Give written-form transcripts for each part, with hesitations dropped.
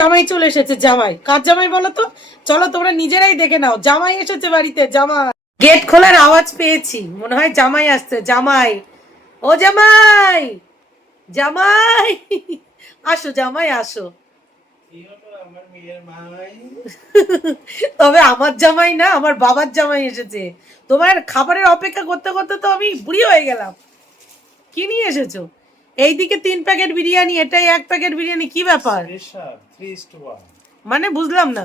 জামাই চলে এসেছে। জামাই কার জামাই বলো তো? চলো তোমরা নিজেরাই দেখে নাও। জামাই এসেছে বাড়িতে। জামাই গেট খোলার আওয়াজ পেয়েছি, মনে হয় জামাই আসছে। জামাই, ও জামাই, জামাই আসো, জামাই আসো। তবে আমার জামাই না, আমার বাবার জামাই এসেছে। তোমার খাবারের অপেক্ষা করতে করতে তো আমি বুড়ি হয়ে গেলাম। কি নিয়ে এসেছো? এইদিকে 3 প্যাকেট বিরিয়ানি, এটাই 1 প্যাকেট বিরিয়ানি, কি ব্যাপার? মানে বুঝলাম না।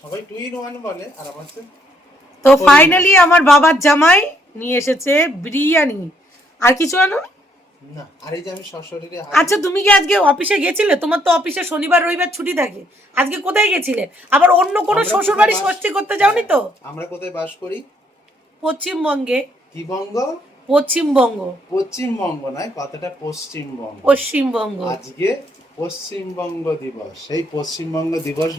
সবাই 2 in 1 বলে আর আমার তো ফাইনালি আমার বাবার জামাই নিয়ে এসেছে বিরিয়ানি। আর কিছু আনো না? আর এই যে আমি সশরীরে আচ্ছা, তুমি কি আজকে অফিসে গেছিলে? তোমার তো অফিসে শনিবার রবিবার ছুটি থাকে। আজকে কোথায় গেছিলে? আবার অন্য কোনো শ্বশুর বাড়ি ষষ্ঠী করতে যাওনি তো? আমরা কোথায় বাস করি? পশ্চিমবঙ্গে। কি বঙ্গ? পশ্চিমবঙ্গ। পশ্চিমবঙ্গ নয়, কথাটা পশ্চিমবঙ্গ। পশ্চিমবঙ্গ। আজকে পশ্চিমবঙ্গ দিবস। সেই পশ্চিমবঙ্গ দিবস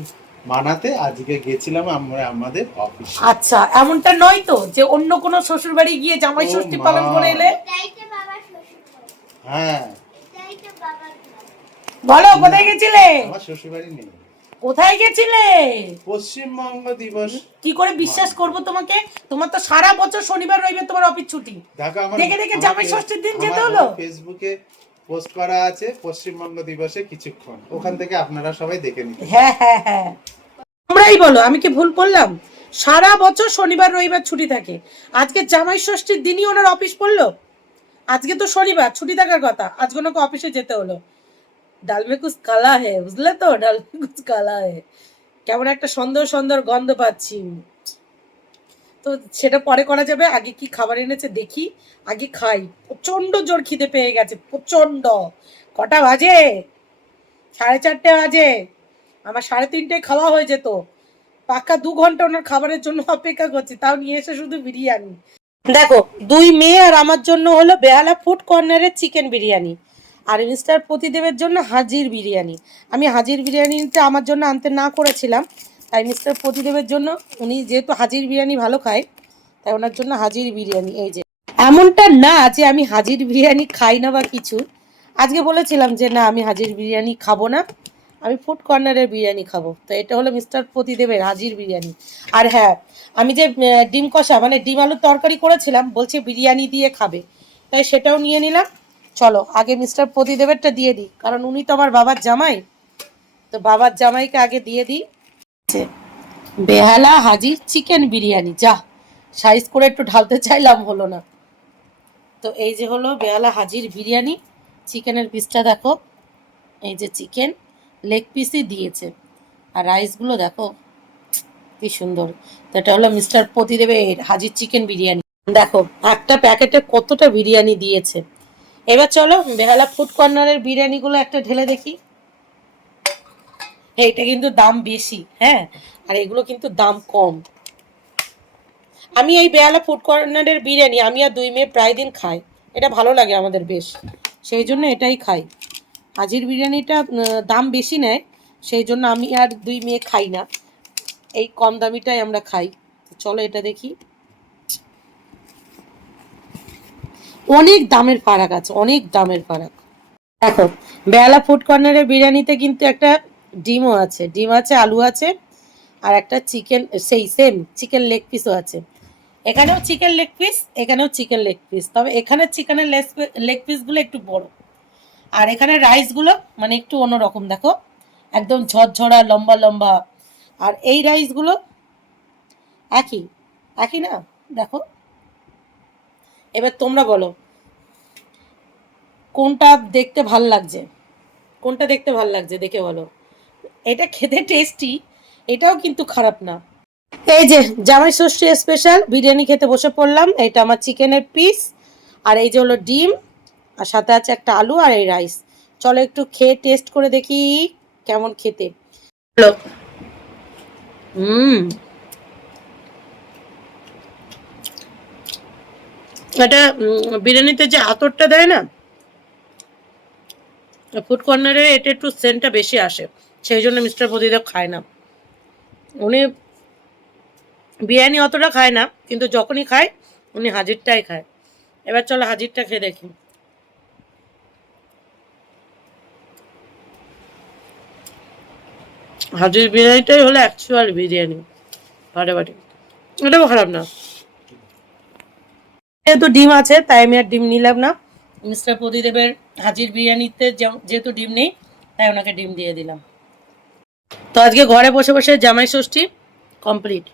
মানাতে আজকে গেছিলাম আমরা আমাদের অফিসে। আচ্ছা, এমনটা নয় তো যে অন্য কোনো শ্বশুর বাড়ি গিয়ে জামাই ষষ্ঠী পালন করে এলে? হ্যাঁ, বলো কোথায় গেছিলে? আমার শ্বশুর বাড়ি নেই। কোথায় গেছিলে? পশ্চিমবঙ্গ দিবস। কি করে বিশ্বাস করব তোমাকে? তোমার তো সারা বছর শনিবার রবিবার তোমার অফিস ছুটি। দেখে দেখে জামাই ষষ্ঠীর দিন যেতে হলো। ফেসবুকে পোস্ট করা আছে পশ্চিমবঙ্গ দিবসে কিছুক্ষণ, ওখান থেকে আপনারা সবাই দেখে নিন। হ্যাঁ হ্যাঁ হ্যাঁ, তোমরাই বলো আমি কি ভুল বললাম? সারা বছর শনিবার রবিবার ছুটি থাকে, আজকে জামাই ষষ্ঠীর দিনই ওনার অফিস পড়লো। আজকে তো শনিবার ছুটি থাকার কথা, আজকে ওনাকে অফিসে যেতে হলো। ডাল মে কুছ কালা হে, বুঝলে তো? ডাল মে কুছ কালা হে। কেমন একটা সুন্দর সুন্দর গন্ধ পাচ্ছি। তো সেটা পরে করা যাবে, আগে কি খাবার এনেছে দেখি, আগে খাই। প্রচন্ড জোর খিদে পেয়ে গেছে, প্রচন্ড। কটা বাজে? 4:30 বাজে। আমার 3:30 খাওয়া হয়ে যেত। পাক্কা 2 ঘন্টা ওনার খাবারের জন্য অপেক্ষা করছি, তাও নিয়ে এসে শুধু বিরিয়ানি। দেখো, 2 মেয়ে আর আমার জন্য হলো বেহালা ফুড কর্নারের চিকেন বিরিয়ানি, আর মিস্টার প্রতিদেবের জন্য হাজির বিরিয়ানি। আমি হাজির বিরিয়ানিটা আমার জন্য আনতে না করেছিলাম, তাই মিস্টার প্রতিদেবের জন্য, উনি যেহেতু হাজির বিরিয়ানি ভালো খায়, তাই ওনার জন্য হাজির বিরিয়ানি। এই যে, এমনটা না যে আমি হাজির বিরিয়ানি খাই না বা কিছু। আজকে বলেছিলাম যে না, আমি হাজির বিরিয়ানি খাবো না, আমি ফুড কর্নারের বিরিয়ানি খাবো। তো এটা হলো মিস্টার প্রতিদেবের হাজির বিরিয়ানি। আর হ্যাঁ, আমি যে ডিম কষা মানে ডিম আলুর তরকারি করেছিলাম, বলছে বিরিয়ানি দিয়ে খাবে, তাই সেটাও নিয়ে নিলাম। চলো আগে মিস্টার প্রতিদেবেরটা দিয়ে দিই, কারণ উনি তো আমার বাবার জামাই। তো বাবার জামাইকে আগে দিয়ে দিই। বেহালা হাজির চিকেন বিরিয়ানি, যা সাইজ করে একটু ঢালতে চাইলাম, হলো না। তো এই যে হলো বেহালা হাজির বিরিয়ানি। চিকেনের পিসটা দেখো, এই যে চিকেন লেগ পিসই দিয়েছে, আর রাইসগুলো দেখো কি সুন্দর। তো এটা হলো মিস্টার প্রতিদেবের হাজির চিকেন বিরিয়ানি। দেখো একটা প্যাকেটে কতটা বিরিয়ানি দিয়েছে। এবার চলো বেহালা ফুড কর্নারের বিরিয়ানিগুলো একটা ঢেলে দেখি। এটা কিন্তু দাম বেশি, হ্যাঁ, আর এগুলো কিন্তু দাম কম। আমি এই বেহালা ফুড কর্নারের বিরিয়ানি আমি আর 2 মেয়ে প্রায় দিন খাই, এটা ভালো লাগে আমাদের বেশ, সেই জন্য এটাই খাই। হাজির বিরিয়ানিটা দাম বেশি নেয়, সেই জন্য আমি আর 2 মেয়ে খাই না, এই কম দামিটাই আমরা খাই। চলো এটা দেখি। অনেক দামের ফারাক আছে, অনেক দামের ফারাক। দেখো বেহালা ফুড কর্নারের বিরিয়ানিতে কিন্তু একটা ডিমও আছে, ডিম আছে, আলু আছে, আর একটা চিকেন, সেই সেম চিকেন লেগ পিসও আছে। এখানেও চিকেন লেগ পিস, এখানেও চিকেন লেগ পিস, তবে এখানে চিকেনের লেগ পিসগুলো একটু বড়, আর এখানে রাইসগুলো মানে একটু অন্যরকম। দেখো একদম ঝরঝরা লম্বা লম্বা, আর এই রাইসগুলো একই, একই না? দেখো, এবার তোমরা বলো কোনটা দেখতে ভাল লাগছে, কোনটা দেখতে ভাল লাগছে দেখে বলো। এটা খেতে টেস্টি, এটাও কিন্তু খারাপ না। এই যে জামাই ষষ্ঠী স্পেশাল বিরিয়ানি খেতে বসে পড়লাম। এটা আমার চিকেনের পিস, আর এই যে হলো ডিম, আর সাথে আছে একটা আলু আর এই রাইস। চলো একটু খেয়ে টেস্ট করে দেখি কেমন খেতে। হলো হুম, এটা বিরিয়ানিতে যে আতরটা দেয় না, ফুড কর্নারে এটা একটু সেন্টটা বেশি আসে, সেই জন্য মিস্টার প্রদীপ খায় না। উনি বিরিয়ানি অতটা খায় না, কিন্তু যখনই খায় উনি হাজিরটাই খায়। এবার চলো হাজিরটা খেয়ে দেখি। হাজির বিরিয়ানিটাই হলো অ্যাকচুয়াল বিরিয়ানি, ফাটাফাটি। এটাও খারাপ না। যেহেতু ডিম আছে তাই আমি আর ডিম নিলাম না। মিস্টার প্রদীপের হাজির বিরিয়ানিতে যেহেতু ডিম নেই তাই ওনাকে ডিম দিয়ে দিলাম। তো আজকে ঘরে বসে বসে জামাই ষষ্ঠী কমপ্লিট।